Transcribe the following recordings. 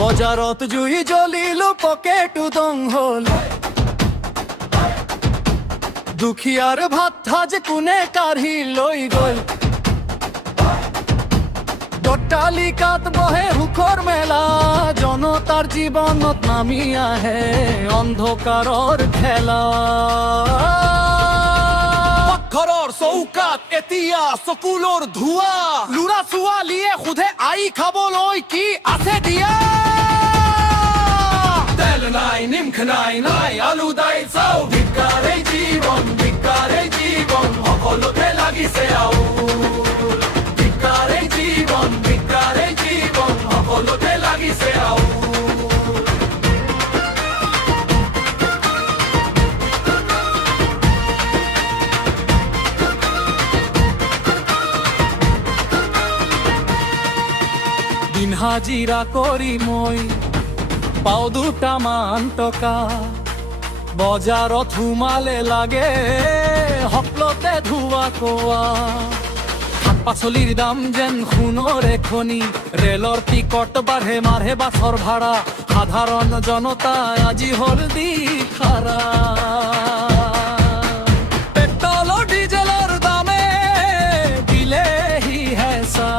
বজাৰত জুই জ্বলিলো পকেট উদং হল দুখীয়াৰ ভাত সাজ কোনে কাঢ়ি লৈ গল অট্টালিকাত বহে সুখৰ মেলা জনতাৰ জীৱনত নামি আহে অন্ধকাৰৰ খেলা ঘৰৰ চৌকাত এতিয়া চকুলৰ ধোৱা লুৰা ছোৱালীয়ে সোধে আই খাবলৈ কি আছে দিয়া তেল নাই নিমখ নাই আলু দাই চাও ভিকাৰে জীৱন সকলোতে লাগিছে আও ভিকাৰে জীৱন সকলোতে লাগিছে আও দিন হাজিৰা কৰি মই পাওঁ দুটামান টকা বজাৰত সোমালে লাগে সকলোতে ধোৱা কোৱা শাক পাচলিৰ দাম যেন সোণৰে খনি ৰেলৰ টিকট বাঢ়ে মাৰে বাছৰ ভাড়া সাধাৰণ জনতা আজি হল দিখাৰা পেট্ৰলৰ ডিজেলৰ দামে দিলেহি হেঁচা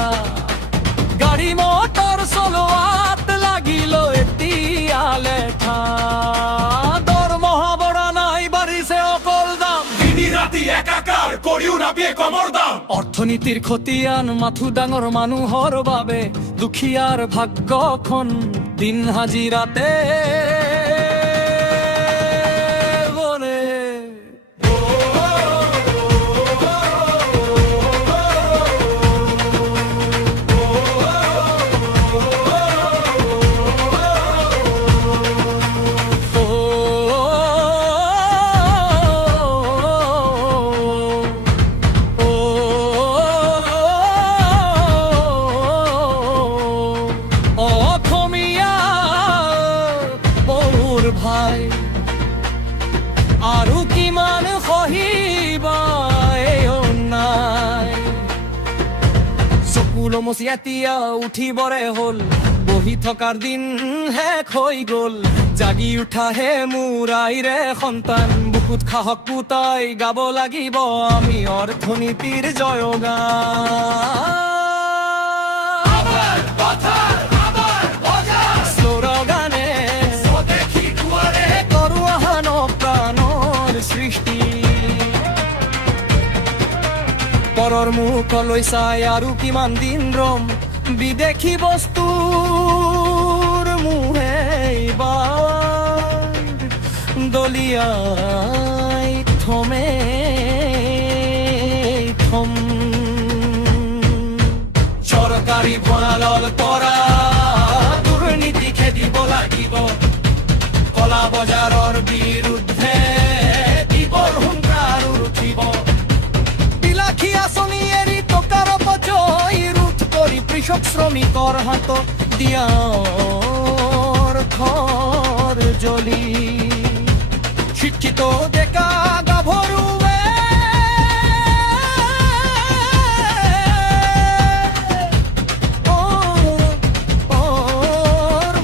গাড়ী মটৰ চলোৱাত লাগিল এতিয়া লেঠা দৰমহা বঢ়া নাই বাঢ়িছে অকল দাম দিন ৰাতি একাকাৰ কৰিও নাপিয়ে কমৰ দাম অৰ্থনীতিৰ খতিয়ান মাথো ডাঙৰ মানুহৰ বাবে দুখীয়াৰ ভাগ্যখন দিন হাজিৰাতে ভাই আৰু কিমান সহিবা নাই চকুলো মচি এতিয়া উঠিবৰে হল বহি থকাৰ দিন শেষ হৈ গল জাগি উঠাহে মোৰ আইৰে সন্তান বুকুত সাহস পুতাই গাব লাগিব আমি অৰ্থনীতিৰ জয়গান সৃষ্টি পৰৰ মুখলৈ চাই আৰু কিমান দিন ৰম বিদেশী বস্তুৰ মুহে দলিয়াই থমে থম চৰকাৰী ভঁৰালৰ পৰা দুৰ্নীতি খেদিব লাগিব কলা বজাৰৰ বিৰুদ্ধে কৃষক শ্ৰমিকৰ হাতত দিয়াৰ ঘৰ জ্বলি শিক্ষিত ডেকা গাভৰুৱে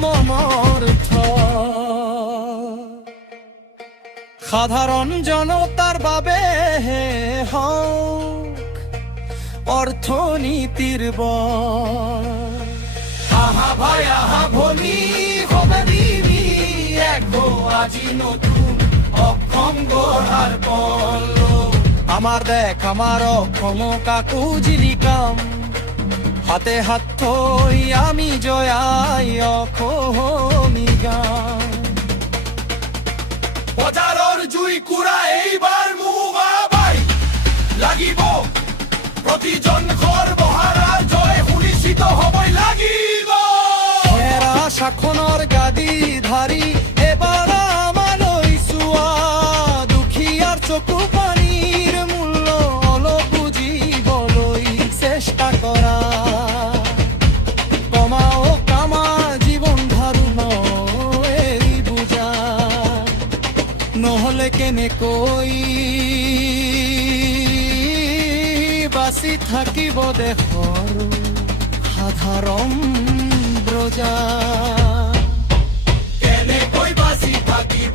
মনৰ সাধাৰণ জনতাৰ বাবে অৰ্থনীতিৰ আহা ভাই আহা ভনী হবে দিবি এক আজি নতুন অক্ষম গঢ়াৰ পল আমাৰ দেশ আমাৰ অক্ষম কাকো জিলিকাম হাতে হাত থৈ আমি জয়াই অসমী গাম বজাৰৰ জুই কুৰা এইবাৰ মুমাবাই লাগিব প্ৰতিজন ঘৰ বহাৰাৰ জয় সুনিশ্চিত হ'বই লাগিব হেৰা শাসনৰ গাদী ধাৰি এবাৰ আমালৈ চোৱা দুখীয়াৰ চকু পানীৰ মূল্য অলপ বুজিবলৈ চেষ্টা কৰা কমাও কামা জীৱন ধাৰণ এৰি বুজা নহ'লে কেনেকৈ বাচি থাকিব দেশৰ সাধাৰণ ৰোজা কেনে কই বাসি থাকিব